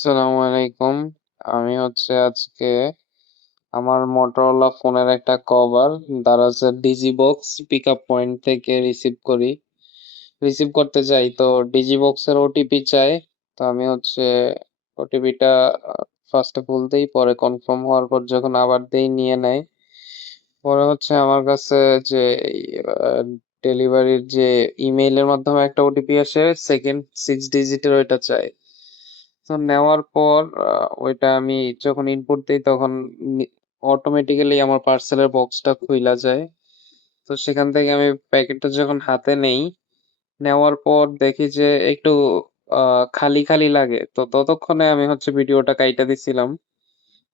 আসসালামু আলাইকুম। আমি আজকে আমার মোটরোলা ফোনের একটা কভার দারাজের ডিজিবক্স পিকআপ পয়েন্ট থেকে রিসিভ করতে চাই। তো ডিজিবক্সের ওটিপি চাই। তো আমি ওটিপিটা ফার্স্টে ভুল দেই, পরে কনফার্ম হওয়ার পর যখন আবার দেই নিয়ে নেয়। পরে আমার কাছে যে ডেলিভারির যে ইমেইলের মাধ্যমে একটা ওটিপি আসে, সেকেন্ড 6 ডিজিটের ওইটা চাই। তো নেওয়ার পর ওইটা আমি যখন ইনপুট দিই তখন অটোমেটিক্যালি আমার পার্সেলের বক্সটা খুইলা যায়। তো সেখান থেকে আমি প্যাকেটটা যখন হাতে নেই, নেওয়ার পর দেখি যে একটু খালি খালি লাগে। তো ততক্ষণে আমি ভিডিওটা কাইটা দিছিলাম।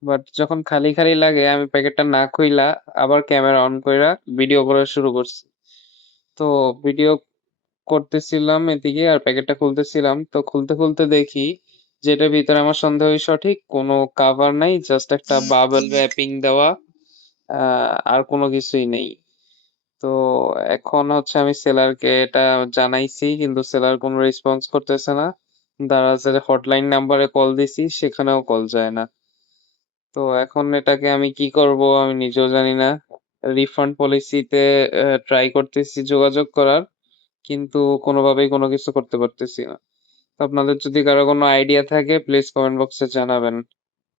বাট যখন খালি খালি লাগে আমি প্যাকেটটা না খুইলা আবার ক্যামেরা অন কইরা ভিডিও করা শুরু করছি। তো ভিডিও করতেছিলাম এদিকে আর প্যাকেটটা খুলতেছিলাম। তো খুলতে খুলতে দেখি যে এটার ভিতরে আমার সন্দেহই সঠিক, কোনো কাভার নাই, জাস্ট একটা বাবল র্যাপিং দেওয়া, আর কোনো কিছুই নেই। তো এখন আমি সেলারকে এটা জানাইছি, কিন্তু সেলার কোনো রেসপন্স করতেছে না। দারাজের হটলাইন নাম্বারে কল দিছি, সেখানেও কল যায় না। তো এখন এটাকে আমি কি করব আমি নিজেও জানি না। রিফান্ড পলিসিতে ট্রাই করতেছি যোগাযোগ করার, কিন্তু কোনোভাবেই কোনো কিছু করতে পারতেছি না। আপনাদের যদি কারো কোনো আইডিয়া থাকে প্লিজ কমেন্ট বক্সে জানাবেন।